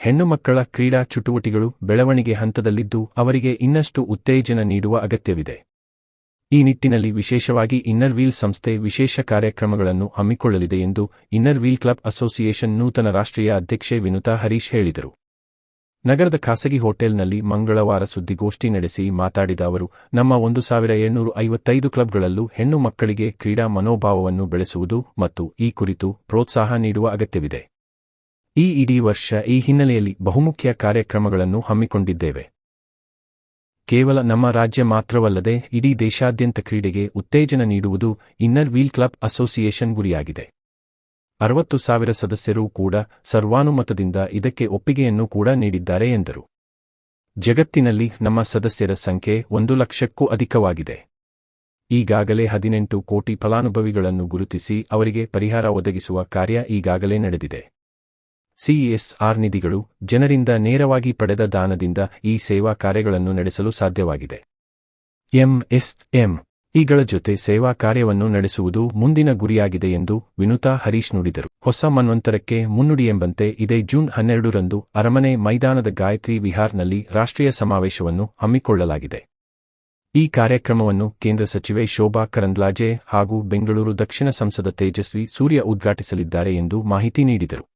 ಹೆಣ್ಣು ಮಕ್ಕಳ ಕ್ರೀಡಾ ಚಟುವಟಿಕೆಗಳು ಬೆಳವಣಿಗೆ ಹಂತದಲ್ಲಿದ್ದು ಅವರಿಗೆ ಇನ್ನಷ್ಟು ಉತ್ತೇಜನ ನೀಡುವ ಅಗತ್ಯವಿದೆ. ಈ ನಿಟ್ಟಿನಲ್ಲಿ ವಿಶೇಷವಾಗಿ ಇನ್ನರ್ ವೀಲ್ ಸಂಸ್ಥೆ ವಿಶೇಷ ಕಾರ್ಯಕ್ರಮಗಳನ್ನು ಹಮ್ಮಿಕೊಳ್ಳಲಿದೆ ಎಂದು ಇನ್ನರ್ ವೀಲ್ ಕ್ಲಬ್ ಅಸೋಸಿಯೇಷನ್ ನೂತನ ರಾಷ್ಟ್ರೀಯ ಅಧ್ಯಕ್ಷೆ ವಿನುತಾ ಹರೀಶ್ ಹೇಳಿದರು. ನಗರದ ಖಾಸಗಿ ಹೋಟೆಲ್ನಲ್ಲಿ ಮಂಗಳವಾರ ಸುದ್ದಿಗೋಷ್ಠಿ ನಡೆಸಿ ಮಾತಾಡಿದ ಅವರು, ನಮ್ಮ 1755 ಕ್ಲಬ್ಗಳಲ್ಲೂ ಹೆಣ್ಣು ಮಕ್ಕಳಿಗೆ ಕ್ರೀಡಾ ಮನೋಭಾವವನ್ನು ಬೆಳೆಸುವುದು ಮತ್ತು ಈ ಕುರಿತು ಪ್ರೋತ್ಸಾಹ ನೀಡುವ ಅಗತ್ಯವಿದೆ. ಈ ಇಡೀ ವರ್ಷ ಈ ಹಿನ್ನೆಲೆಯಲ್ಲಿ ಬಹುಮುಖ್ಯ ಕಾರ್ಯಕ್ರಮಗಳನ್ನು ಹಮ್ಮಿಕೊಂಡಿದ್ದೇವೆ. ಕೇವಲ ನಮ್ಮ ರಾಜ್ಯ ಮಾತ್ರವಲ್ಲದೆ ಇಡೀ ದೇಶಾದ್ಯಂತ ಕ್ರೀಡೆಗೆ ಉತ್ತೇಜನ ನೀಡುವುದು ಇನ್ನರ್ ವೀಲ್ ಕ್ಲಬ್ ಅಸೋಸಿಯೇಷನ್ ಗುರಿಯಾಗಿದೆ. 60,000 ಸದಸ್ಯರೂ ಕೂಡ ಸರ್ವಾನುಮತದಿಂದ ಇದಕ್ಕೆ ಒಪ್ಪಿಗೆಯನ್ನು ಕೂಡ ನೀಡಿದ್ದಾರೆ ಎಂದರು. ಜಗತ್ತಿನಲ್ಲಿ ನಮ್ಮ ಸದಸ್ಯರ ಸಂಖ್ಯೆ 1 ಲಕ್ಷಕ್ಕೂ ಅಧಿಕವಾಗಿದೆ. ಈಗಾಗಲೇ 18 ಕೋಟಿ ಫಲಾನುಭವಿಗಳನ್ನು ಗುರುತಿಸಿ ಅವರಿಗೆ ಪರಿಹಾರ ಒದಗಿಸುವ ಕಾರ್ಯ ಈಗಾಗಲೇ ನಡೆದಿದೆ. CSR ನಿಧಿಗಳು ಜನರಿಂದ ನೇರವಾಗಿ ಪಡೆದ ದಾನದಿಂದ ಈ ಸೇವಾ ಕಾರ್ಯಗಳನ್ನು ನಡೆಸಲು ಸಾಧ್ಯವಾಗಿದೆ. MSMEಗಳ ಜೊತೆ ಸೇವಾ ಕಾರ್ಯವನ್ನು ನಡೆಸುವುದು ಮುಂದಿನ ಗುರಿಯಾಗಿದೆ ಎಂದು ವಿನುತಾ ಹರೀಶ್ ನುಡಿದರು. ಹೊಸ ಮನ್ವಂತರಕ್ಕೆ ಮುನ್ನುಡಿಯೆಂಬಂತೆ ಇದೇ ಜೂನ್ 12ರಂದು ಅರಮನೆ ಮೈದಾನದ ಗಾಯತ್ರಿ ವಿಹಾರ್ನಲ್ಲಿ ರಾಷ್ಟ್ರೀಯ ಸಮಾವೇಶವನ್ನು ಹಮ್ಮಿಕೊಳ್ಳಲಾಗಿದೆ. ಈ ಕಾರ್ಯಕ್ರಮವನ್ನು ಕೇಂದ್ರ ಸಚಿವೆ ಶೋಭಾ ಕರಂದ್ಲಾಜೆ ಹಾಗೂ ಬೆಂಗಳೂರು ದಕ್ಷಿಣ ಸಂಸದ ತೇಜಸ್ವಿ ಸೂರ್ಯ ಉದ್ಘಾಟಿಸಲಿದ್ದಾರೆ ಎಂದು ಮಾಹಿತಿ ನೀಡಿದರು.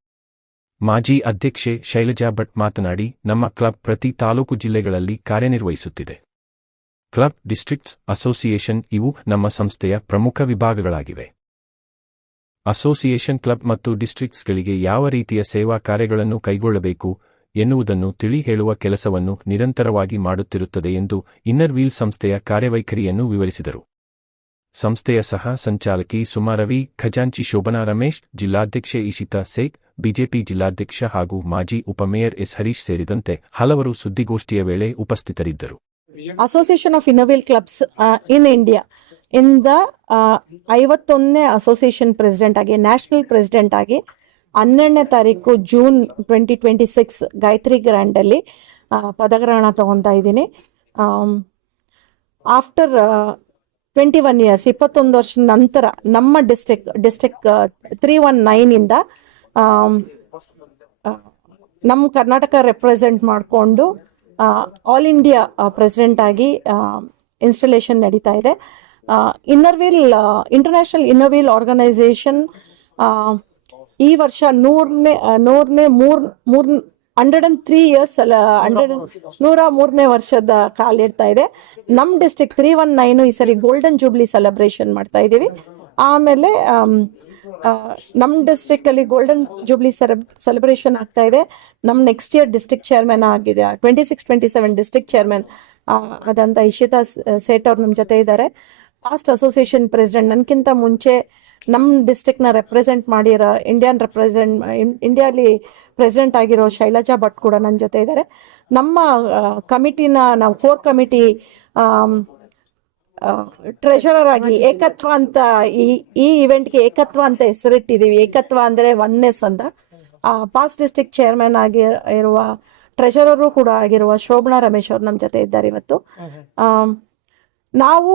ಮಾಜಿ ಅಧ್ಯಕ್ಷೆ ಶೈಲಜಾ ಭಟ್ ಮಾತನಾಡಿ, ನಮ್ಮ ಕ್ಲಬ್ ಪ್ರತಿ ತಾಲೂಕು ಜಿಲ್ಲೆಗಳಲ್ಲಿ ಕಾರ್ಯನಿರ್ವಹಿಸುತ್ತಿದೆ. ಕ್ಲಬ್, ಡಿಸ್ಟ್ರಿಕ್ಟ್ಸ್, ಅಸೋಸಿಯೇಷನ್ ಇವು ನಮ್ಮ ಸಂಸ್ಥೆಯ ಪ್ರಮುಖ ವಿಭಾಗಗಳಾಗಿವೆ. ಅಸೋಸಿಯೇಷನ್ ಕ್ಲಬ್ ಮತ್ತು ಡಿಸ್ಟ್ರಿಕ್ಟ್ಸ್ಗಳಿಗೆ ಯಾವ ರೀತಿಯ ಸೇವಾ ಕಾರ್ಯಗಳನ್ನು ಕೈಗೊಳ್ಳಬೇಕು ಎನ್ನುವುದನ್ನು ತಿಳಿ ಹೇಳುವ ಕೆಲಸವನ್ನು ನಿರಂತರವಾಗಿ ಮಾಡುತ್ತಿರುತ್ತದೆ ಎಂದು ಇನ್ನರ್ ವೀಲ್ ಸಂಸ್ಥೆಯ ಕಾರ್ಯವೈಖರಿಯನ್ನು ವಿವರಿಸಿದರು. ಸಂಸ್ಥೆಯ ಸಹ ಸಂಚಾಲಕಿ ಸುಮಾ ರವಿ, ಖಜಾಂಚಿ ಶೋಭನಾ ರಮೇಶ್, ಜಿಲ್ಲಾಧ್ಯಕ್ಷೆ ಇಶಿತಾ ಸೇಖ್, ಬಿಜೆಪಿ ಜಿಲ್ಲಾಧ್ಯಕ್ಷ ಹಾಗೂ ಮಾಜಿ ಉಪಮೇಯರ್ ಎಸ್ ಹರೀಶ್ ಸೇರಿದಂತೆ ಹಲವರು ಸುದ್ದಿಗೋಷ್ಠಿಯ ವೇಳೆ ಉಪಸ್ಥಿತರಿದ್ದರು. Association of inner wheel clubs in India ಇಂದ 51ನೇ ಅಸೋಸಿಯೇಷನ್ ಪ್ರೆಸಿಡೆಂಟ್ ಆಗಿ, ನ್ಯಾಷನಲ್ ಪ್ರೆಸಿಡೆಂಟ್ ಆಗಿ 12ನೇ ತಾರೀಕು ಜೂನ್ 2026 ಗಾಯತ್ರಿ ಗ್ರ್ಯಾಂಡ್ ಅಲ್ಲಿ ಪದಗ್ರಹಣ ತಗೊತಾ ಇದ್ದೀನಿ. ಆಫ್ಟರ್ 21 ಇಯರ್ಸ್ 21 ವರ್ಷದ ನಂತರ ನಮ್ಮ ಡಿಸ್ಟ್ರಿಕ್ಟ್ 319 ಇಂದ ನಮ್ಮ ಕರ್ನಾಟಕ ರೆಪ್ರೆಸೆಂಟ್ ಮಾಡಿಕೊಂಡು ಆಲ್ ಇಂಡಿಯಾ ಪ್ರೆಸಿಡೆಂಟ್ ಆಗಿ ಇನ್ಸ್ಟಾಲೇಷನ್ ನಡೀತಾ ಇದೆ. ಇಂಟರ್ನ್ಯಾಷನಲ್ ಇನ್ನರ್ ವೀಲ್ ಆರ್ಗನೈಸೇಷನ್ ಈ ವರ್ಷ 103 ಇಯರ್ಸ್ 103ನೇ ವರ್ಷದ ಕಾಲಿಡ್ತಾ ಇದೆ. ನಮ್ಮ ಡಿಸ್ಟ್ರಿಕ್ಟ್ 319 ಈ ಸರಿ ಗೋಲ್ಡನ್ ಜೂಬ್ಲಿ ಸೆಲೆಬ್ರೇಷನ್ ಮಾಡ್ತಾ ಇದ್ದೀವಿ. ಆಮೇಲೆ ನಮ್ಮ ಡಿಸ್ಟ್ರಿಕ್ಟ್ ಅಲ್ಲಿ ಗೋಲ್ಡನ್ ಜೂಬ್ಲಿ ಸೆಲೆಬ್ರೇಷನ್ ಆಗ್ತಾ ಇದೆ. ನಮ್ಮ ನೆಕ್ಸ್ಟ್ ಇಯರ್ ಡಿಸ್ಟ್ರಿಕ್ಟ್ ಚೇರ್ಮನ್ ಆಗಿದೆ, 26-27 ಡಿಸ್ಟ್ರಿಕ್ಟ್ ಚೇರ್ಮನ್ ಆದಂತ ಇಶಿತಾ ಸೇಠ್ ಅವ್ರು ನಮ್ಮ ಜೊತೆ ಇದ್ದಾರೆ. ಪಾಸ್ಟ್ ಅಸೋಸಿಯೇಷನ್ ಪ್ರೆಸಿಡೆಂಟ್, ನನ್ಕಿಂತ ಮುಂಚೆ ನಮ್ಮ ಡಿಸ್ಟ್ರಿಕ್ಟ್ ನ ರೆಪ್ರೆಸೆಂಟ್ ಮಾಡಿರೋ ಇಂಡಿಯಾಲಿ ಪ್ರೆಸಿಡೆಂಟ್ ಆಗಿರೋ ಶೈಲಜಾ ಭಟ್ ಕೂಡ ನನ್ನ ಜೊತೆ ಇದ್ದಾರೆ. ನಮ್ಮ ಕಮಿಟಿನ ನಾವು ಕೋರ್ ಕಮಿಟಿ ಟ್ರೆಷರರ್ ಆಗಿ ಏಕತ್ವ ಅಂತ ಈ ಇವೆಂಟ್ಗೆ ಏಕತ್ವ ಅಂತ ಹೆಸರಿಟ್ಟಿದ್ದೀವಿ. ಏಕತ್ವ ಅಂದ್ರೆ ಒನ್ನೆಸ್ ಅಂತ. ಪಾಸ್ಟ್ ಡಿಸ್ಟ್ರಿಕ್ಟ್ ಚೇರ್ಮನ್ ಆಗಿ ಇರುವ ಟ್ರೆಷರರು ಕೂಡ ಆಗಿರುವ ಶೋಭನಾ ರಮೇಶ್ ಅವರು ನಮ್ಮ ಜೊತೆ ಇದ್ದಾರೆ ಇವತ್ತು. ನಾವು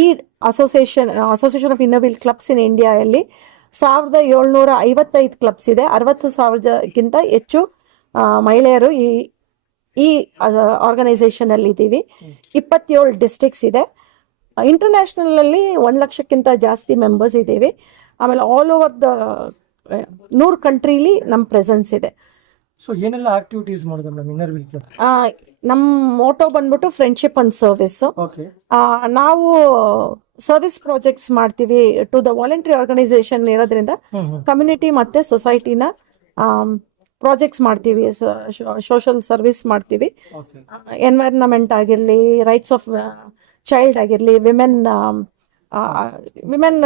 ಈ association of inner wheel clubs in ಇಂಡಿಯಾದಲ್ಲಿ 1755 ಕ್ಲಬ್ಸ್ ಇದೆ. 60,000ಕ್ಕಿಂತ ಹೆಚ್ಚು ಮಹಿಳೆಯರು ಈ ಆರ್ಗನೈಸೇಷನ್ ಅಲ್ಲಿ ಇದ್ದೀವಿ. 27 ಡಿಸ್ಟ್ರಿಕ್ಟ್ಸ್ ಇದೆ. ಇಂಟರ್ನ್ಯಾಷನಲ್ ಅಲ್ಲಿ 1 ಲಕ್ಷಕ್ಕಿಂತ ಜಾಸ್ತಿ ಮೆಂಬರ್ಸ್ ಇದ್ದೀವಿ. ಆಮೇಲೆ ಆಲ್ ಓವರ್ ದ 100 ಕಂಟ್ರಿಲಿ ನಮ್ಮ ಪ್ರೆಸೆನ್ಸ್ ಇದೆ. ಸೊ ಏನೆಲ್ಲ ಆಕ್ಟಿವಿಟೀಸ್ ಮಾಡೋದು ಮೇಡಮ್ ಇನ್ನರ್ ವೀಲ್ ಕ್ಲಬ್? ನಮ್ಮ ಮೋಟೋ ಬಂದ್ಬಿಟ್ಟು ಫ್ರೆಂಡ್ಶಿಪ್ ಅಂಡ್ ಸರ್ವಿಸ್. ನಾವು ಸರ್ವಿಸ್ ಪ್ರಾಜೆಕ್ಟ್ಸ್ ಮಾಡ್ತೀವಿ ಟು ದ ವಾಲಂಟರಿ ಆರ್ಗನೈಸೇಷನ್ ಇರೋದ್ರಿಂದ ಕಮ್ಯುನಿಟಿ ಮತ್ತೆ ಸೊಸೈಟಿನ ಪ್ರಾಜೆಕ್ಟ್ಸ್ ಮಾಡ್ತೀವಿ, ಸೋಷಿಯಲ್ ಸರ್ವಿಸ್ ಮಾಡ್ತೀವಿ. ಎನ್ವೈರನ್ಮೆಂಟ್ ಆಗಿರಲಿ, ರೈಟ್ಸ್ ಆಫ್ ಚೈಲ್ಡ್ ಆಗಿರಲಿ, ವಿಮೆನ್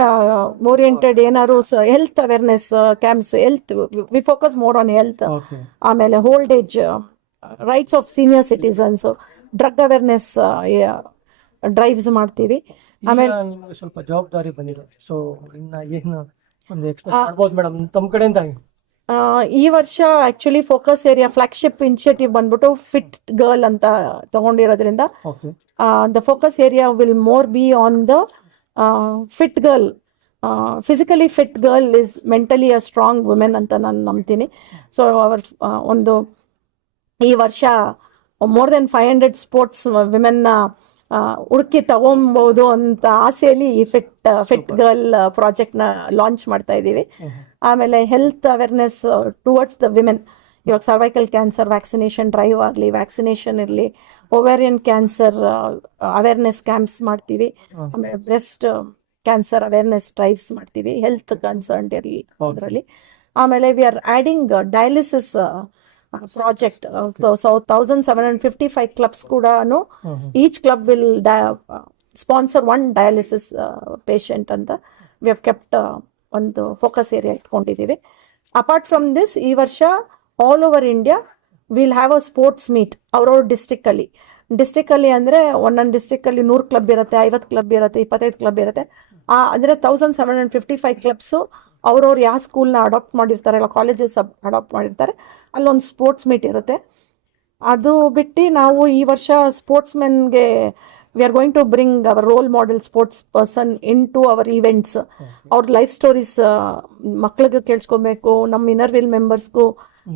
ಓರಿಯೆಂಟೆಡ್ ಏನಾದ್ರು health awareness camps, health we focus more on health. ಆಮೇಲೆ old age, rights of senior citizens, drug awareness drives ಮಾಡ್ತೀವಿ. ಆಮೇಲೆ ಸ್ವಲ್ಪ ಜವಾಬ್ದಾರಿ ಬಂದಿದೆ. ಸೊ ಏನು ಒಂದು ಎಕ್ಸ್ಪೆಕ್ಟ್ ಮಾಡಬಹುದು ಮೇಡಮ್ ತಮ್ಮ ಕಡೆಯಿಂದ? ಈ ವರ್ಷ actually focus area flagship initiative ಬಂದ್ಬಿಟ್ಟು ಫಿಟ್ ಗರ್ಲ್ ಅಂತ ತಗೊಂಡಿರೋದ್ರಿಂದ the focus area will more be on the fit girl physically fit girl is mentally a strong women ಅಂತ ನಾನು ನಂಬ್ತೀನಿ. ಸೊ ಒಂದು ಈ ವರ್ಷ ಮೋರ್ ದೆನ್ 500 ಸ್ಪೋರ್ಟ್ಸ್ ವಿಮೆನ್ನ ಹುಡುಕಿ ತಗೊಬಹುದು ಅಂತ ಆಸೆಯಲ್ಲಿ ಈ ಫಿಟ್ ಗರ್ಲ್ ಪ್ರಾಜೆಕ್ಟ್ನ ಲಾಂಚ್ ಮಾಡ್ತಾ ಇದ್ದೀವಿ. ಆಮೇಲೆ health awareness towards the women, ಇವಾಗ ಸರ್ವೈಕಲ್ ಕ್ಯಾನ್ಸರ್ ವ್ಯಾಕ್ಸಿನೇಷನ್ ಡ್ರೈವ್ ಆಗಲಿ, ವ್ಯಾಕ್ಸಿನೇಷನ್ ಇರಲಿ, ಓವೇರಿಯನ್ ಕ್ಯಾನ್ಸರ್ ಅವೇರ್ನೆಸ್ ಕ್ಯಾಂಪ್ಸ್ ಮಾಡ್ತೀವಿ, ಆಮೇಲೆ ಬ್ರೆಸ್ಟ್ ಕ್ಯಾನ್ಸರ್ ಅವೇರ್ನೆಸ್ ಡ್ರೈವ್ಸ್ ಮಾಡ್ತೀವಿ, ಹೆಲ್ತ್ ಕನ್ಸರ್ನ್ ಇರಲಿ ಅದರಲ್ಲಿ. ಆಮೇಲೆ we are adding dialysis project. So 1755 clubs ಕೂಡ each club will sponsor one dialysis patient ಅಂತ ವಿ ಹ್ಯಾವ್ ಕೆಪ್ಟ್ ಒಂದು ಫೋಕಸ್ ಏರಿಯಾ ಇಟ್ಕೊಂಡಿದ್ದೀವಿ. ಅಪಾರ್ಟ್ ಫ್ರಮ್ ದಿಸ್, ಈ ವರ್ಷ all over India will have a sports meet ಅವ್ರವ್ರ ಡಿಸ್ಟಿಕ್ಕಲ್ಲಿ ಅಂದರೆ ಒಂದೊಂದು ಡಿಸ್ಟಿಕ್ಕಲ್ಲಿ 100 ಕ್ಲಬ್ ಇರುತ್ತೆ, 50 ಕ್ಲಬ್ ಇರುತ್ತೆ, 25 ಕ್ಲಬ್ ಇರುತ್ತೆ. ಅಂದರೆ 1755 ಕ್ಲಬ್ಸು ಅವ್ರವ್ರು ಯಾವ ಸ್ಕೂಲ್ನ ಅಡಾಪ್ಟ್ ಮಾಡಿರ್ತಾರೆ, ಇಲ್ಲ ಕಾಲೇಜಸ್ ಅಡಾಪ್ಟ್ ಮಾಡಿರ್ತಾರೆ, ಅಲ್ಲೊಂದು ಸ್ಪೋರ್ಟ್ಸ್ ಮೀಟ್ ಇರುತ್ತೆ. ಅದು ಬಿಟ್ಟು ನಾವು ಈ ವರ್ಷ ಸ್ಪೋರ್ಟ್ಸ್ ಮೆನ್ಗೆ we are going to bring our role model sports person into our events. ಅವ್ರ ಲೈಫ್ ಸ್ಟೋರೀಸ್ ಮಕ್ಳಿಗೆ ಕೇಳಿಸ್ಕೊಬೇಕು, ನಮ್ಮ ಇನ್ನರ್ ವೀಲ್ ಮೆಂಬರ್ಸ್ಗೂ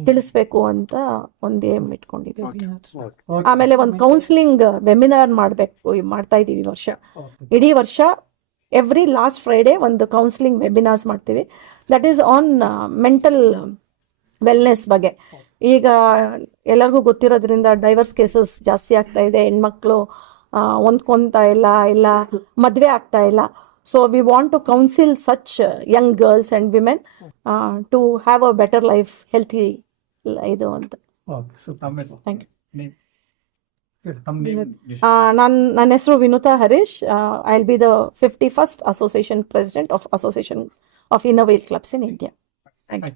ತಿಳಿಸ್ಬೇಕು ಅಂತ ಒಂದು ಏಮ್ ಇಟ್ಕೊಂಡಿದ್ದೀವಿ. ಆಮೇಲೆ ಒಂದು ಕೌನ್ಸಿಲಿಂಗ್ ವೆಬಿನಾರ್ ಮಾಡ್ತಾ ಇದ್ದೀವಿ ಈ ವರ್ಷ. ಇಡೀ ವರ್ಷ ಎವ್ರಿ ಲಾಸ್ಟ್ ಫ್ರೈಡೇ ಒಂದು ಕೌನ್ಸಿಲಿಂಗ್ ವೆಬಿನಾರ್ಸ್ ಮಾಡ್ತೀವಿ. That is on mental wellness ಬಗ್ಗೆ. ಈಗ ಎಲ್ಲರಿಗೂ ಗೊತ್ತಿರೋದ್ರಿಂದ ಡೈವರ್ಸ್ ಕೇಸಸ್ ಜಾಸ್ತಿ ಆಗ್ತಾ ಇದೆ, ಹೆಣ್ಮಕ್ಳು ಹೊಂದ್ಕೊಂತ ಇಲ್ಲ ಮದುವೆ ಆಗ್ತಾ ಇಲ್ಲ. So we want to counsel such young girls and women to have a better life, healthy ಇದು ಅಂತ. Thank you. ನನ್ನ ಹೆಸರು Vinutha Harish. I will be the 51st association president of association of inner wheel clubs in India. Thank you.